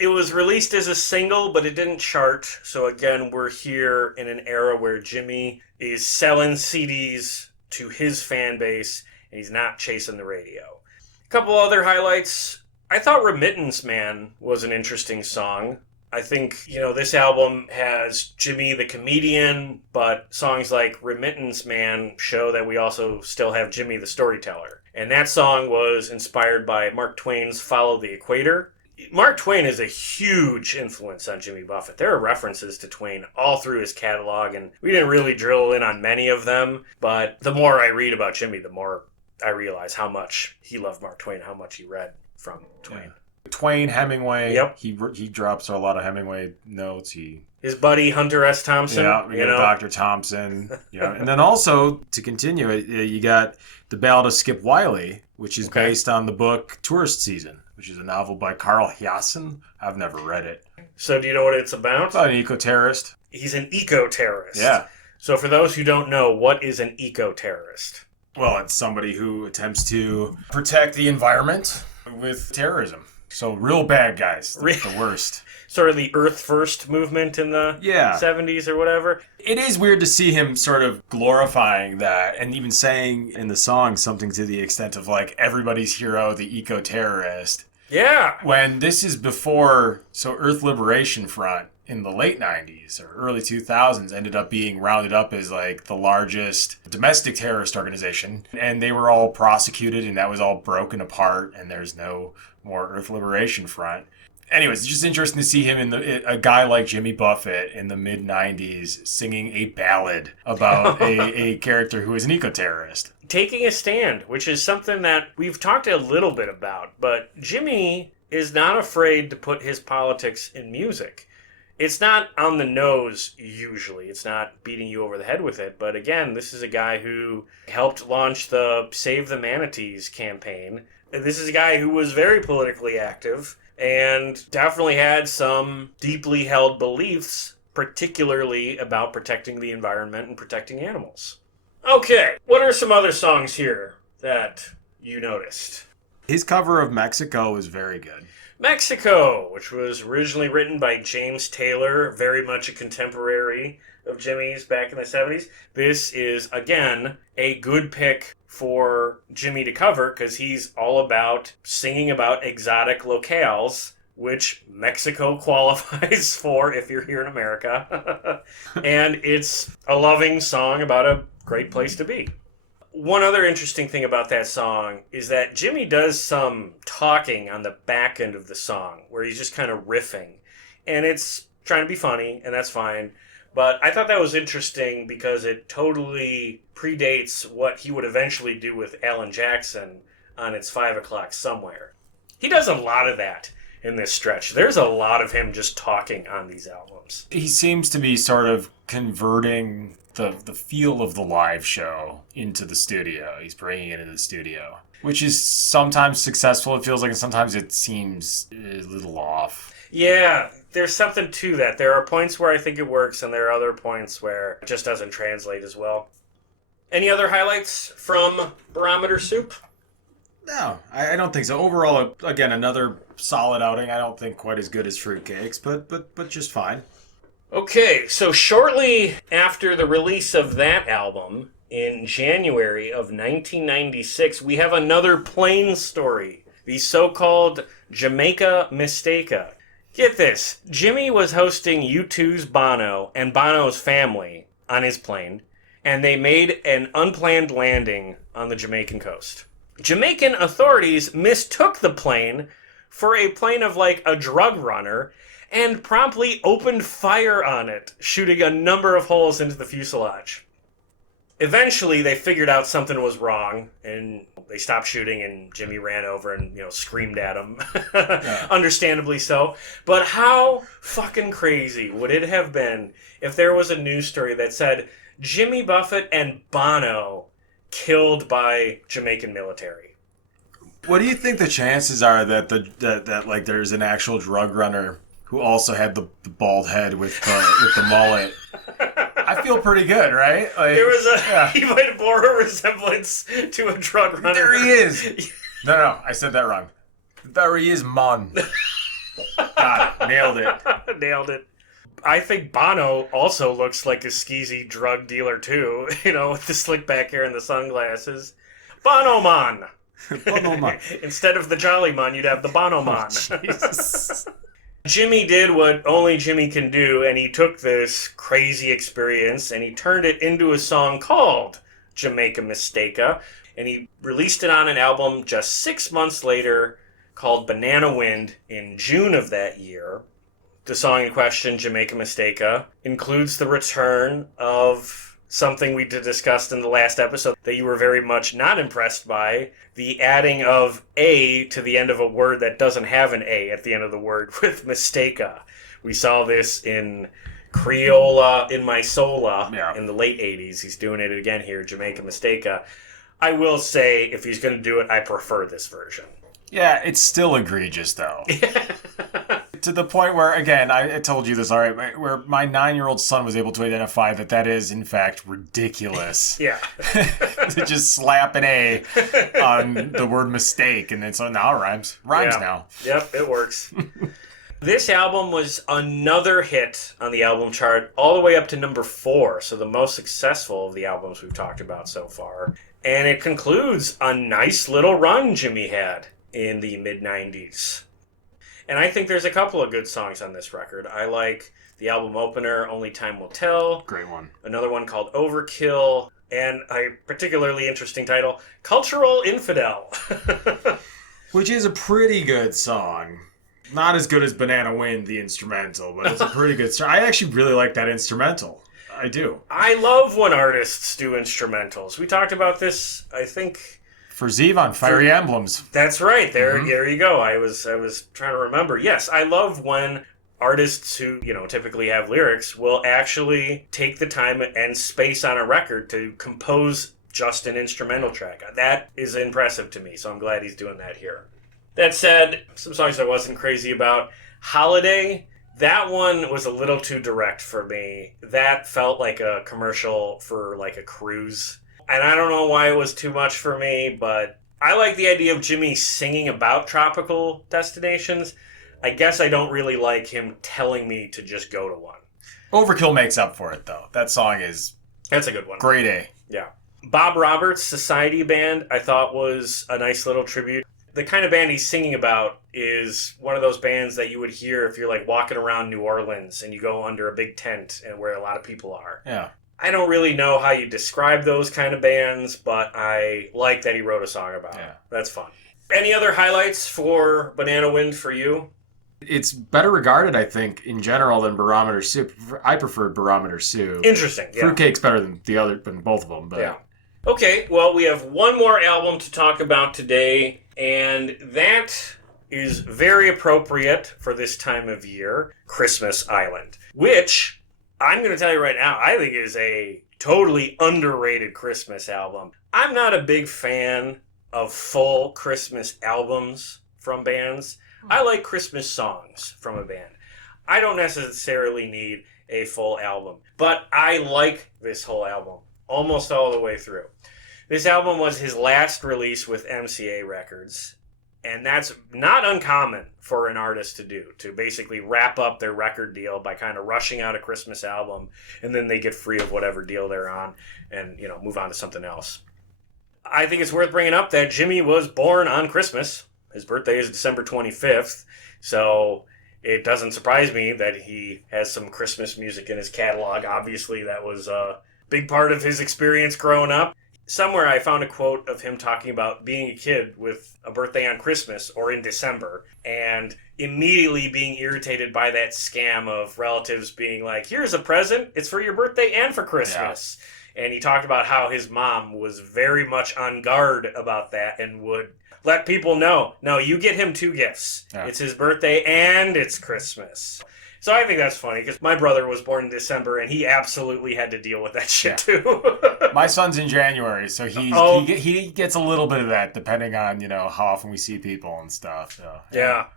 It was released as a single, but it didn't chart. So again, we're here in an era where Jimmy is selling CDs to his fan base, and he's not chasing the radio. A couple other highlights. I thought Remittance Man was an interesting song. I think, this album has Jimmy the comedian, but songs like Remittance Man show that we also still have Jimmy the storyteller. And that song was inspired by Mark Twain's Follow the Equator. Mark Twain is a huge influence on Jimmy Buffett. There are references to Twain all through his catalog, and we didn't really drill in on many of them, but the more I read about Jimmy, the more I realize how much he loved Mark Twain, how much he read from Twain. Yeah. Twain, Hemingway. Yep. He drops a lot of Hemingway notes. His buddy Hunter S. Thompson. Yeah, you got Dr. Thompson. Yeah, and then also to continue it, you got the Ballad of Skip Wiley, which is based on the book Tourist Season, which is a novel by Carl Hiaasen. I've never read it. So do you know what it's about? It's about an eco-terrorist. He's an eco-terrorist. Yeah. So for those who don't know, what is an eco-terrorist? Well, it's somebody who attempts to protect the environment with terrorism. So real bad guys. The worst. Sort of the Earth First movement in the 70s or whatever. It is weird to see him sort of glorifying that and even saying in the song something to the extent of like everybody's hero, the eco-terrorist. Yeah. When this is before, so Earth Liberation Front in the late 90s or early 2000s ended up being rounded up as like the largest domestic terrorist organization. And they were all prosecuted and that was all broken apart and there's no more Earth Liberation Front. Anyways, it's just interesting to see him a guy like Jimmy Buffett in the mid-90s singing a ballad about a character who is an eco-terrorist. Taking a stand, which is something that we've talked a little bit about, but Jimmy is not afraid to put his politics in music. It's not on the nose, usually. It's not beating you over the head with it. But again, this is a guy who helped launch the Save the Manatees campaign. This is a guy who was very politically active and definitely had some deeply held beliefs, particularly about protecting the environment and protecting animals. Okay, what are some other songs here that you noticed? His cover of Mexico is very good. Mexico, which was originally written by James Taylor, very much a contemporary of Jimmy's back in the 70s. This is, again, a good pick for Jimmy to cover because he's all about singing about exotic locales, which Mexico qualifies for if you're here in America. And it's a loving song about a great place to be. One other interesting thing about that song is that Jimmy does some talking on the back end of the song where he's just kind of riffing. And it's trying to be funny, and that's fine. But I thought that was interesting because it totally predates what he would eventually do with Alan Jackson on It's 5 O'Clock Somewhere. He does a lot of that in this stretch. There's a lot of him just talking on these albums. He seems to be sort of converting the feel of the live show into the studio. He's bringing it into the studio, which is sometimes successful, it feels like, and sometimes it seems a little off. Yeah, there's something to that. There are points where I think it works, and there are other points where it just doesn't translate as well. Any other highlights from Barometer Soup? No, I don't think so. Overall, again, another solid outing. I don't think quite as good as Fruitcakes, but just fine. Okay, so shortly after the release of that album, in January of 1996, we have another plane story, the so-called Jamaica Mistake. Get this, Jimmy was hosting U2's Bono and Bono's family on his plane, and they made an unplanned landing on the Jamaican coast. Jamaican authorities mistook the plane for a plane of like a drug runner and promptly opened fire on it, shooting a number of holes into the fuselage. Eventually, they figured out something was wrong, and they stopped shooting, and Jimmy ran over and, screamed at him. Yeah. Understandably so. But how fucking crazy would it have been if there was a news story that said, Jimmy Buffett and Bono killed by Jamaican military? What do you think the chances are that that there's an actual drug runner who also had the bald head with the mullet? I feel pretty good, right? Like, there was he might have bore a resemblance to a drug runner. There he is. No, I said that wrong. There he is, man. Got it. Nailed it. Nailed it. I think Bono also looks like a skeezy drug dealer too, with the slick back hair and the sunglasses. Bono Man. Bono Man. Instead of the Jolly Man, you'd have the Bono Man. Oh, Jesus. Jimmy did what only Jimmy can do, and he took this crazy experience and he turned it into a song called Jamaica Mistake, and he released it on an album just 6 months later called Banana Wind in June of that year. The song in question, Jamaica Mistake, includes the return of something we discussed in the last episode that you were very much not impressed by, the adding of A to the end of a word that doesn't have an A at the end of the word with Mistake. We saw this in Creola in My Sola in the late 80s. He's doing it again here, Jamaica Mistake. I will say, if he's going to do it, I prefer this version. Yeah, it's still egregious, though. To the point where, again, I told you this, all right, where my 9-year-old son was able to identify that is, in fact, ridiculous. Yeah. To just slap an A on the word mistake, and then so now it rhymes. Rhymes now. Yep, it works. This album was another hit on the album chart, all the way up to number 4, so the most successful of the albums we've talked about so far. And it concludes a nice little run Jimmy had in the mid-90s. And I think there's a couple of good songs on this record. I like the album opener, Only Time Will Tell. Great one. Another one called Overkill. And a particularly interesting title, Cultural Infidel. Which is a pretty good song. Not as good as Banana Wind, the instrumental, but it's a pretty good song. I actually really like that instrumental. I do. I love when artists do instrumentals. We talked about this, I think... For Zeev on Fiery Emblems. That's right. There you go. I was trying to remember. Yes, I love when artists who, typically have lyrics will actually take the time and space on a record to compose just an instrumental track. That is impressive to me, so I'm glad he's doing that here. That said, some songs I wasn't crazy about. Holiday, that one was a little too direct for me. That felt like a commercial for like a cruise. And I don't know why it was too much for me, but I like the idea of Jimmy singing about tropical destinations. I guess I don't really like him telling me to just go to one. Overkill makes up for it, though. That song is... That's a good one. Grade A. Yeah. Bob Roberts' Society Band, I thought was a nice little tribute. The kind of band he's singing about is one of those bands that you would hear if you're like walking around New Orleans and you go under a big tent and where a lot of people are. Yeah. I don't really know how you describe those kind of bands, but I like that he wrote a song about it. That's fun. Any other highlights for Banana Wind for you? It's better regarded, I think, in general than Barometer Soup. I preferred Barometer Soup. Interesting, yeah. Fruitcake's better than both of them. But... Yeah. Okay, well, we have one more album to talk about today, and that is very appropriate for this time of year, Christmas Island, which... I'm going to tell you right now, I think is a totally underrated Christmas album. I'm not a big fan of full Christmas albums from bands. I like Christmas songs from a band. I don't necessarily need a full album, but I like this whole album almost all the way through. This album was his last release with MCA Records. And that's not uncommon for an artist to do, to basically wrap up their record deal by kind of rushing out a Christmas album, and then they get free of whatever deal they're on and, move on to something else. I think it's worth bringing up that Jimmy was born on Christmas. His birthday is December 25th, so it doesn't surprise me that he has some Christmas music in his catalog. Obviously, that was a big part of his experience growing up. Somewhere I found a quote of him talking about being a kid with a birthday on Christmas or in December and immediately being irritated by that scam of relatives being like, here's a present, it's for your birthday and for Christmas. Yeah. And he talked about how his mom was very much on guard about that and would let people know, no, you get him 2 gifts. Yeah. It's his birthday and it's Christmas. So I think that's funny because my brother was born in December and he absolutely had to deal with that shit too. My son's in January, so he gets a little bit of that depending on, how often we see people and stuff. So, yeah.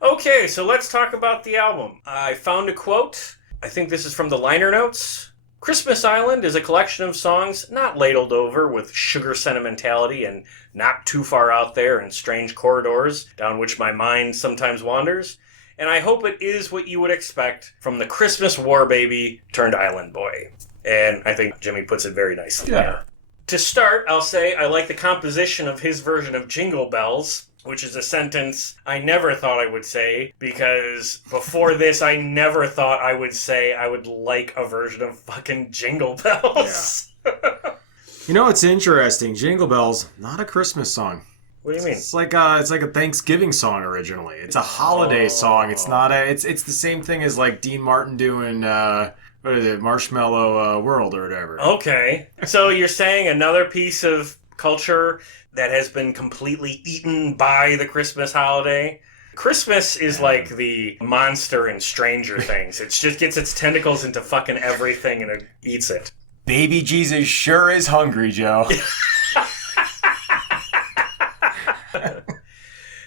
Okay, so let's talk about the album. I found a quote. I think this is from the liner notes. Christmas Island is a collection of songs not ladled over with sugar sentimentality and not too far out there in strange corridors down which my mind sometimes wanders. And I hope it is what you would expect from the Christmas war baby turned island boy. And I think Jimmy puts it very nicely there. To start, I'll say I like the composition of his version of Jingle Bells, which is a sentence I never thought I would say, because before this I never thought I would say I would like a version of fucking Jingle Bells. Yeah. It's interesting. Jingle Bells, not a Christmas song. What do you mean? It's like a Thanksgiving song originally. It's a holiday song. It's not it's the same thing as like Dean Martin doing what is it, Marshmallow World or whatever. Okay. So you're saying another piece of culture that has been completely eaten by the Christmas holiday? Christmas is like the monster in Stranger Things. It just gets its tentacles into fucking everything and it eats it. Baby Jesus sure is hungry, Joe.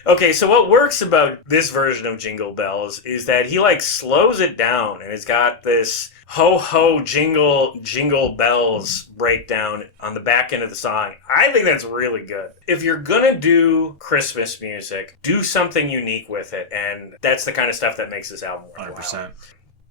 Okay, so what works about this version of Jingle Bells is that he slows it down and it's got this ho ho jingle bells breakdown on the back end of the song. I think that's really good. If you're gonna do Christmas music, do something unique with it, and that's the kind of stuff that makes this album worthwhile. 100%.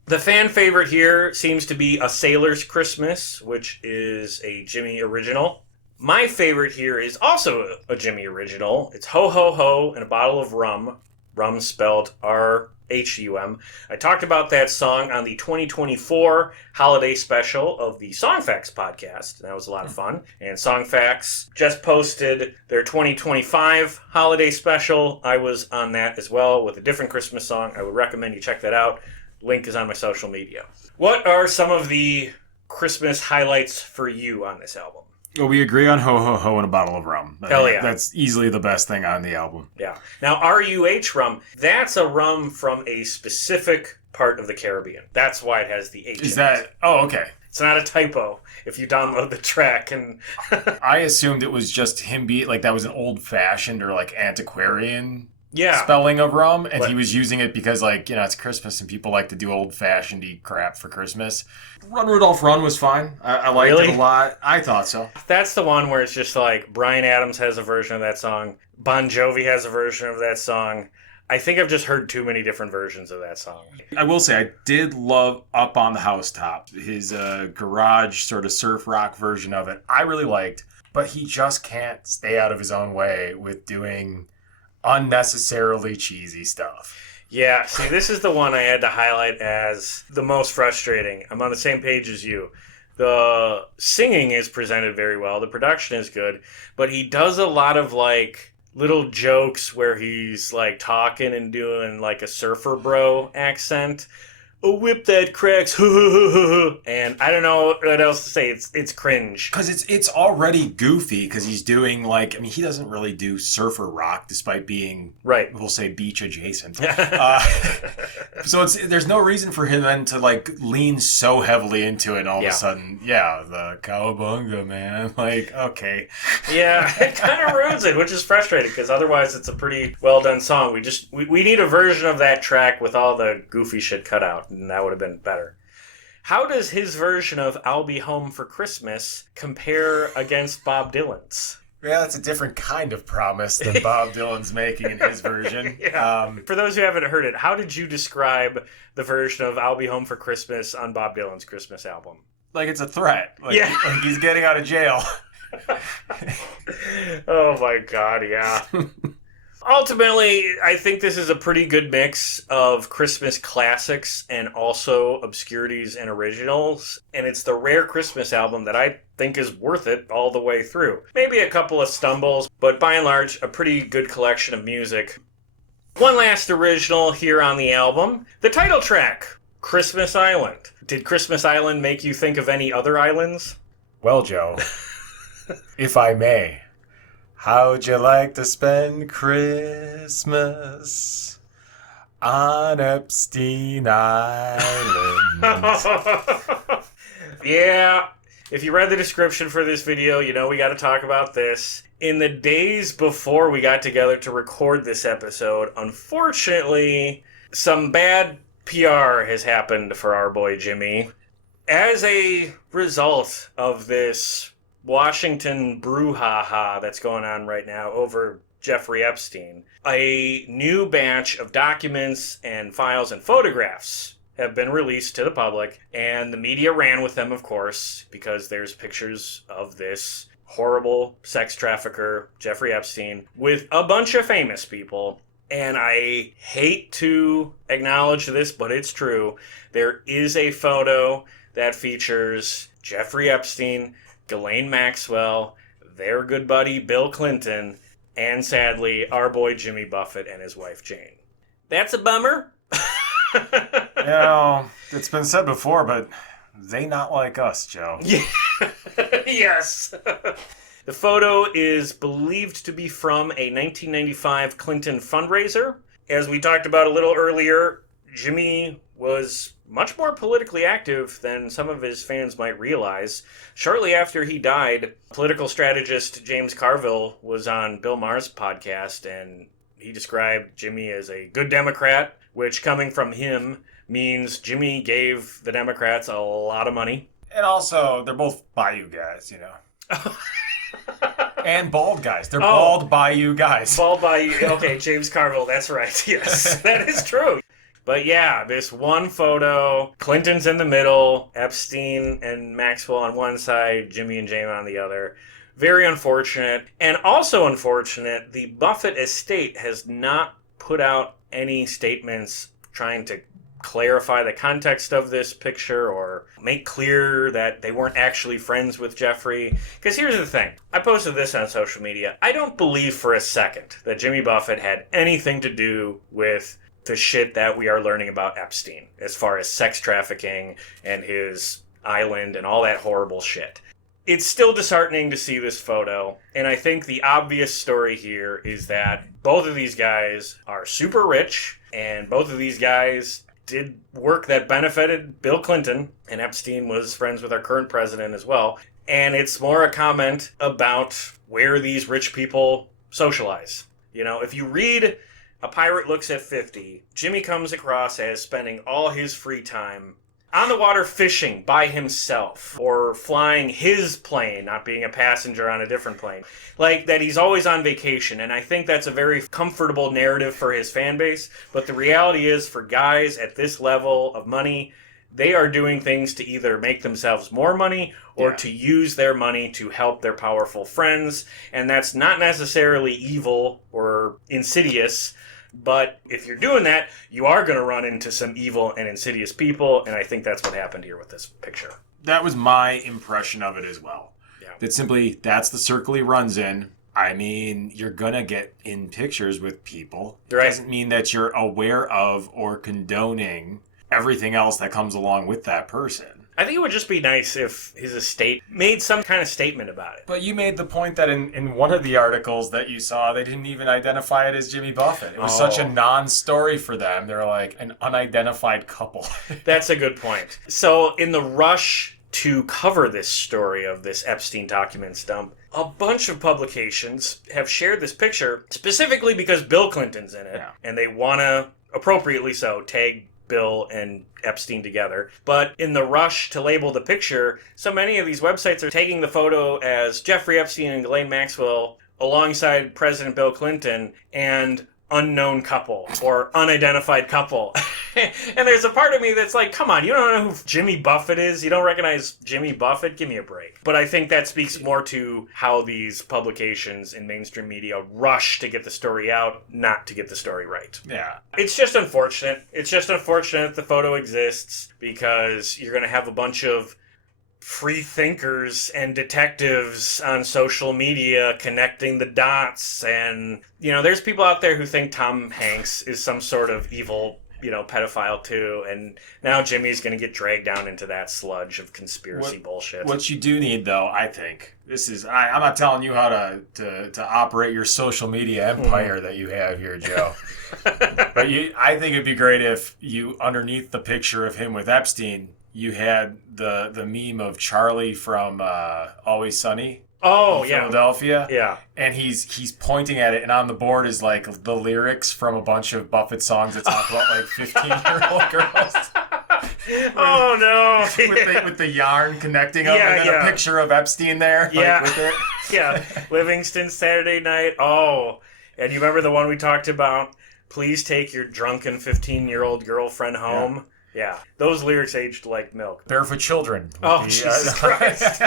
The fan favorite here seems to be A Sailor's Christmas, which is a Jimmy original. My favorite here is also a Jimmy original. It's Ho Ho Ho and a Bottle of Rum. Rum spelled R-H-U-M. I talked about that song on the 2024 holiday special of the Songfacts podcast. That was a lot of fun. And Songfacts just posted their 2025 holiday special. I was on that as well with a different Christmas song. I would recommend you check that out. Link is on my social media. What are some of the Christmas highlights for you on this album? Well, we agree on Ho Ho Ho and a Bottle of Rum. Hell yeah. That's easily the best thing on the album. Yeah. Now, RUH rum, that's a rum from a specific part of the Caribbean. That's why it has the H Is in that... it. Oh, okay. It's not a typo if you download the track. And I assumed it was just him like that was an old-fashioned or like antiquarian yeah. spelling of rum, and he was using it because, like, you know, it's Christmas and people like to do old-fashioned-y crap for Christmas. Run, Rudolph, Run was fine. I liked it a lot. I thought so. That's the one where it's just like Bryan Adams has a version of that song. Bon Jovi has a version of that song. I think I've just heard too many different versions of that song. I will say I did love Up on the Housetop, his garage sort of surf rock version of it. I really liked, but he just can't stay out of his own way with doing unnecessarily cheesy stuff. Yeah, see, this is the one I had to highlight as the most frustrating. I'm on the same page as you. The singing is presented very well. The production is good. But he does a lot of, like, little jokes where he's, like, talking and doing, like, a surfer bro accent. A whip that cracks, and I don't know what else to say. It's cringe. Because it's already goofy, because he's doing, like, I mean, he doesn't really do surfer rock, despite being, right, we'll say, beach adjacent. So there's no reason for him then to, like, lean so heavily into it, and all of a sudden, the cowabunga, man. Like, okay. Yeah, it kind of ruins it, which is frustrating, because otherwise it's a pretty well-done song. We need a version of that track with all the goofy shit cut out. And that would have been better. How does his version of I'll Be Home for Christmas compare against Bob Dylan's? Yeah, that's a different kind of promise than Bob Dylan's making in his version. For those who haven't heard it, how did you describe the version of I'll Be Home for Christmas on Bob Dylan's Christmas album? Like it's a threat. Like he's getting out of jail. Oh my God, yeah. Ultimately, I think this is a pretty good mix of Christmas classics and also obscurities and originals. And it's the rare Christmas album that I think is worth it all the way through. Maybe a couple of stumbles, but by and large, a pretty good collection of music. One last original here on the album, the title track, Christmas Island. Did Christmas Island make you think of any other islands? Well, Joe, if I may. How'd you like to spend Christmas on Epstein Island? Yeah, if you read the description for this video, you know we got to talk about this. In the days before we got together to record this episode, unfortunately, some bad PR has happened for our boy Jimmy. As a result of this Washington brouhaha that's going on right now over Jeffrey Epstein, a new batch of documents and files and photographs have been released to the public, and the media ran with them, of course, because there's pictures of this horrible sex trafficker, Jeffrey Epstein, with a bunch of famous people. And I hate to acknowledge this, but it's true. There is a photo that features Jeffrey Epstein, Ghislaine Maxwell, their good buddy Bill Clinton, and sadly, our boy Jimmy Buffett and his wife Jane. That's a bummer. You know, it's been said before, but they not like us, Joe. Yeah. Yes. The photo is believed to be from a 1995 Clinton fundraiser. As we talked about a little earlier, Jimmy was much more politically active than some of his fans might realize. Shortly after he died, political strategist James Carville was on Bill Maher's podcast, and he described Jimmy as a good Democrat, which coming from him means Jimmy gave the Democrats a lot of money. And also, they're both Bayou guys, you know. And bald guys. They're bald Bayou guys. Bald Bayou. Okay, James Carville, that's right. Yes, that is true. But yeah, this one photo, Clinton's in the middle, Epstein and Maxwell on one side, Jimmy and Jane on the other. Very unfortunate. And also unfortunate, the Buffett estate has not put out any statements trying to clarify the context of this picture or make clear that they weren't actually friends with Jeffrey. Because here's the thing. I posted this on social media. I don't believe for a second that Jimmy Buffett had anything to do with the shit that we are learning about Epstein as far as sex trafficking and his island and all that horrible shit. It's still disheartening to see this photo, and I think the obvious story here is that both of these guys are super rich, and both of these guys did work that benefited Bill Clinton, and Epstein was friends with our current president as well. And it's more a comment about where these rich people socialize. You know, if you read A Pirate Looks at 50, Jimmy comes across as spending all his free time on the water fishing by himself, or flying his plane, not being a passenger on a different plane. Like, that he's always on vacation, and I think that's a very comfortable narrative for his fan base. But the reality is, for guys at this level of money, they are doing things to either make themselves more money or to use their money to help their powerful friends. And that's not necessarily evil or insidious. But if you're doing that, you are going to run into some evil and insidious people, and I think that's what happened here with this picture. That was my impression of it as well. Yeah. That simply, that's the circle he runs in. I mean, you're going to get in pictures with people. It doesn't mean that you're aware of or condoning everything else that comes along with that person. I think it would just be nice if his estate made some kind of statement about it. But you made the point that in one of the articles that you saw, they didn't even identify it as Jimmy Buffett. It was such a non-story for them. They're like an unidentified couple. That's a good point. So in the rush to cover this story of this Epstein documents dump, a bunch of publications have shared this picture specifically because Bill Clinton's in it. Yeah. And they want to, appropriately so, tag Bill and Epstein together. But in the rush to label the picture, so many of these websites are taking the photo as Jeffrey Epstein and Ghislaine Maxwell alongside President Bill Clinton and unknown couple or unidentified couple. And there's a part of me that's like, come on, you don't know who Jimmy Buffett is? You don't recognize Jimmy Buffett? Give me a break. But I think that speaks more to how these publications in mainstream media rush to get the story out, not to get the story right. Yeah. It's just unfortunate. It's just unfortunate the photo exists because you're going to have a bunch of free thinkers and detectives on social media connecting the dots. And, you know, there's people out there who think Tom Hanks is some sort of evil, you know, pedophile too. And now Jimmy's going to get dragged down into that sludge of conspiracy bullshit. What you do need, though, I think, this is, I'm not telling you how to operate your social media empire that you have here, Joe. But I think it'd be great if you, underneath the picture of him with Epstein, you had the meme of Charlie from Always Sunny. Oh, in Philadelphia. Yeah. And he's pointing at it, and on the board is like the lyrics from a bunch of Buffett songs that talk about like 15-year-old girls. Oh no! with the yarn connecting them, and then a picture of Epstein there. Yeah. Like, with it. Yeah. Livingston Saturday Night. Oh, and you remember the one we talked about? Please take your drunken 15-year-old girlfriend home. Yeah. Yeah, those lyrics aged like milk. Barefoot children. Oh, Jesus Christ.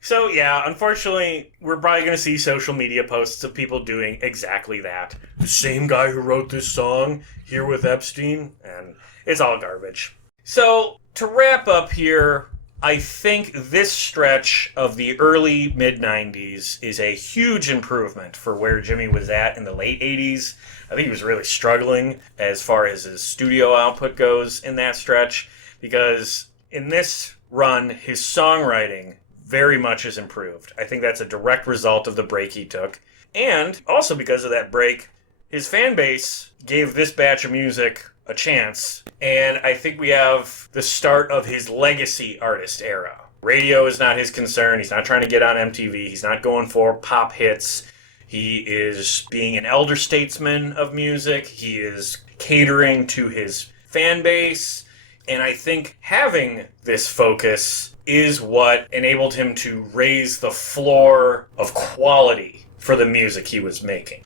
So, yeah, unfortunately, we're probably going to see social media posts of people doing exactly that. The same guy who wrote this song, here with Epstein, and it's all garbage. So, to wrap up here, I think this stretch of the early mid-90s is a huge improvement for where Jimmy was at in the late 80s. I think he was really struggling as far as his studio output goes in that stretch, because in this run, his songwriting very much has improved. I think that's a direct result of the break he took. And also because of that break, his fan base gave this batch of music a chance, and I think we have the start of his legacy artist era. Radio is not his concern. He's not trying to get on MTV. He's not going for pop hits. He is being an elder statesman of music. He is catering to his fan base. And I think having this focus is what enabled him to raise the floor of quality for the music he was making.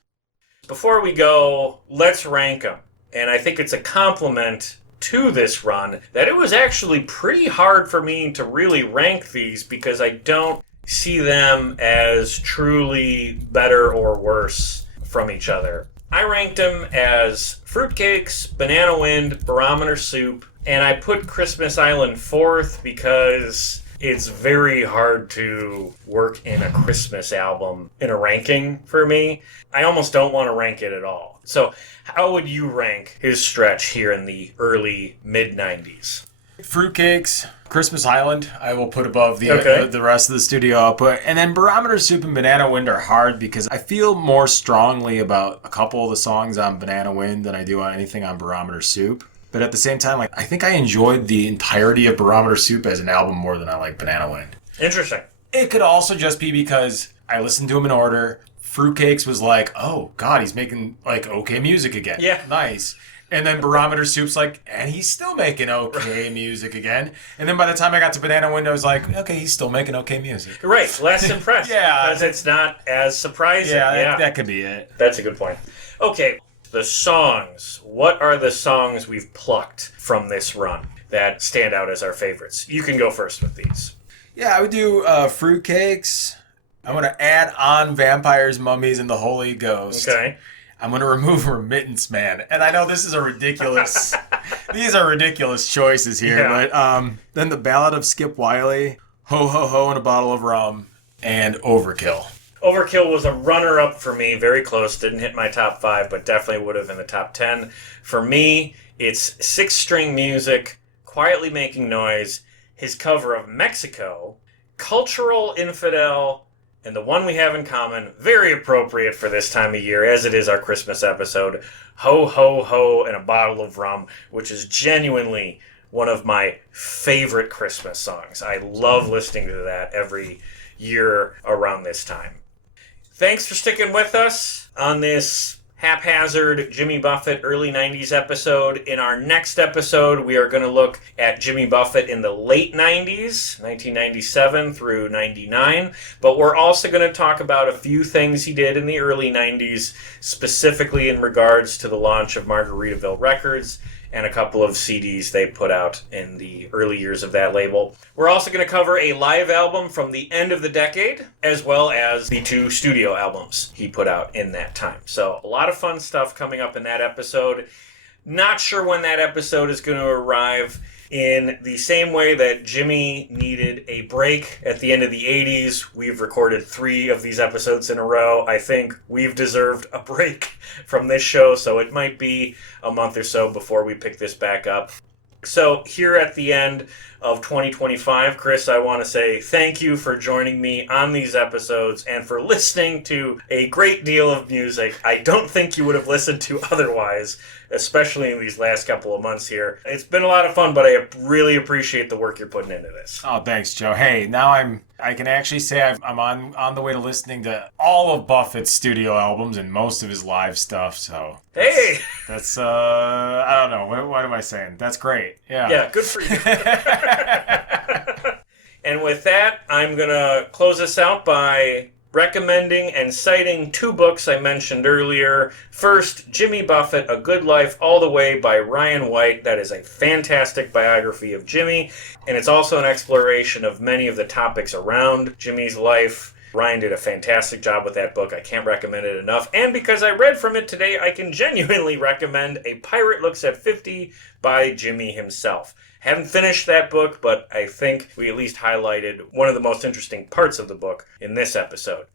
Before we go, let's rank them. And I think it's a compliment to this run that it was actually pretty hard for me to really rank these because I don't see them as truly better or worse from each other. I ranked them as Fruitcakes, Banana Wind, Barometer Soup, and I put Christmas Island fourth because it's very hard to work in a Christmas album in a ranking for me. I almost don't want to rank it at all. So how would you rank his stretch here in the early mid-90s? Fruitcakes, Christmas Island, I will put above the rest of the studio output. And then Barometer Soup and Banana Wind are hard because I feel more strongly about a couple of the songs on Banana Wind than I do on anything on Barometer Soup. But at the same time, I think I enjoyed the entirety of Barometer Soup as an album more than I like Banana Wind. Interesting. It could also just be because I listened to them in order. Fruitcakes was like, oh, God, he's making, okay music again. Yeah. Nice. And then Barometer Soup's like, and he's still making okay music again. And then by the time I got to Banana Wind, I was like, okay, he's still making okay music. Right, less impressed. Yeah. Because it's not as surprising. Yeah, that could be it. That's a good point. Okay, the songs. What are the songs we've plucked from this run that stand out as our favorites? You can go first with these. Yeah, I would do Fruitcakes. I'm going to add on Vampires, Mummies, and the Holy Ghost. Okay. I'm going to remove Remittance Man. And I know this is a ridiculous... these are ridiculous choices here. Yeah. But then the Ballad of Skip Wiley, Ho Ho Ho and a Bottle of Rum, and Overkill. Overkill was a runner-up for me, very close. Didn't hit my top 5, but definitely would have in the top 10. For me, it's Six-String Music, Quietly Making Noise, his cover of Mexico, Cultural Infidel, and the one we have in common, very appropriate for this time of year, as it is our Christmas episode, Ho Ho Ho and a Bottle of Rum, which is genuinely one of my favorite Christmas songs. I love listening to that every year around this time. Thanks for sticking with us on this haphazard Jimmy Buffett early 90s episode. In our next episode, we are going to look at Jimmy Buffett in the late 90s, 1997 through 99. But we're also going to talk about a few things he did in the early 90s, specifically in regards to the launch of Margaritaville Records and a couple of CDs they put out in the early years of that label. We're also going to cover a live album from the end of the decade, as well as the 2 studio albums he put out in that time. So a lot of fun stuff coming up in that episode. Not sure when that episode is going to arrive. In the same way that Jimmy needed a break at the end of the 80s, we've recorded 3 of these episodes in a row. I think we've deserved a break from this show, so it might be a month or so before we pick this back up. So here at the end of 2025, Chris, I want to say thank you for joining me on these episodes and for listening to a great deal of music I don't think you would have listened to otherwise, especially in these last couple of months here. It's been a lot of fun, but I really appreciate the work you're putting into this. Oh, thanks, Joe. Hey, now I can actually say I'm on the way to listening to all of Buffett's studio albums and most of his live stuff, so... Hey! That's I don't know. What am I saying? That's great. Yeah. Yeah, good for you. And with that, I'm going to close this out by recommending and citing 2 books I mentioned earlier. First, Jimmy Buffett, A Good Life All the Way by Ryan White. That is a fantastic biography of Jimmy, and it's also an exploration of many of the topics around Jimmy's life. Ryan did a fantastic job with that book. I can't recommend it enough. And because I read from it today, I can genuinely recommend A Pirate Looks at 50 by Jimmy himself. Haven't finished that book, but I think we at least highlighted one of the most interesting parts of the book in this episode.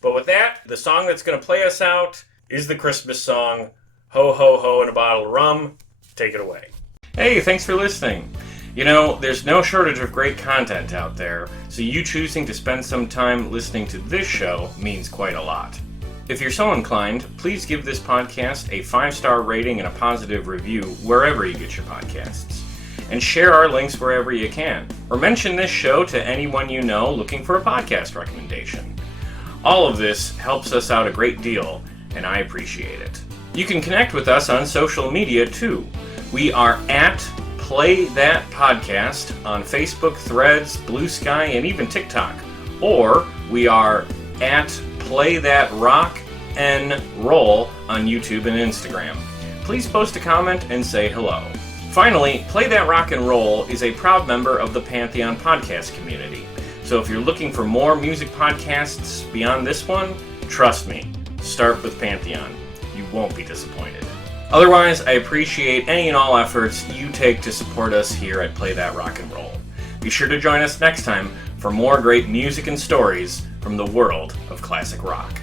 But with that, the song that's going to play us out is the Christmas song, Ho Ho Ho and a Bottle of Rum. Take it away. Hey, thanks for listening. You know, there's no shortage of great content out there, so you choosing to spend some time listening to this show means quite a lot. If you're so inclined, please give this podcast a 5-star rating and a positive review wherever you get your podcasts. And share our links wherever you can. Or mention this show to anyone you know looking for a podcast recommendation. All of this helps us out a great deal, and I appreciate it. You can connect with us on social media too. We are at Play That Podcast on Facebook, Threads, Blue Sky, and even TikTok. Or we are at Play That Rock and Roll on YouTube and Instagram. Please post a comment and say hello. Finally, Play That Rock and Roll is a proud member of the Pantheon podcast community. So if you're looking for more music podcasts beyond this one, trust me, start with Pantheon. You won't be disappointed. Otherwise, I appreciate any and all efforts you take to support us here at Play That Rock and Roll. Be sure to join us next time for more great music and stories from the world of classic rock.